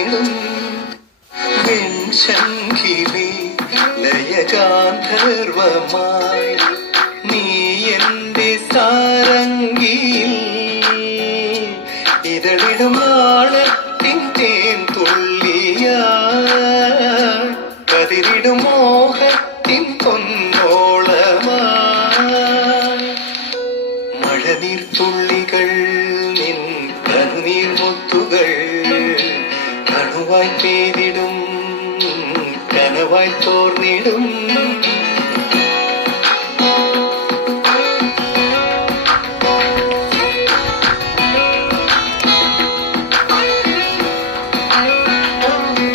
ഉണർന്നിടും വെൺശങ്കിലേ ലയഗാന്ധർവമായി നീ എന്റെ സാരംഗിയിൽ ഇതളിടും നാളത്തിൻ തേൻ തുള്ളിയാ കതിരിടും മോഹത്തിൻ പൊന്നോളമാ മഴനീർ തുള്ളികൾ നിൻ കണ്ണീർ മുത്തുകൾ കണുവായി പെയ്തിടും കനവായി തോർന്നിടും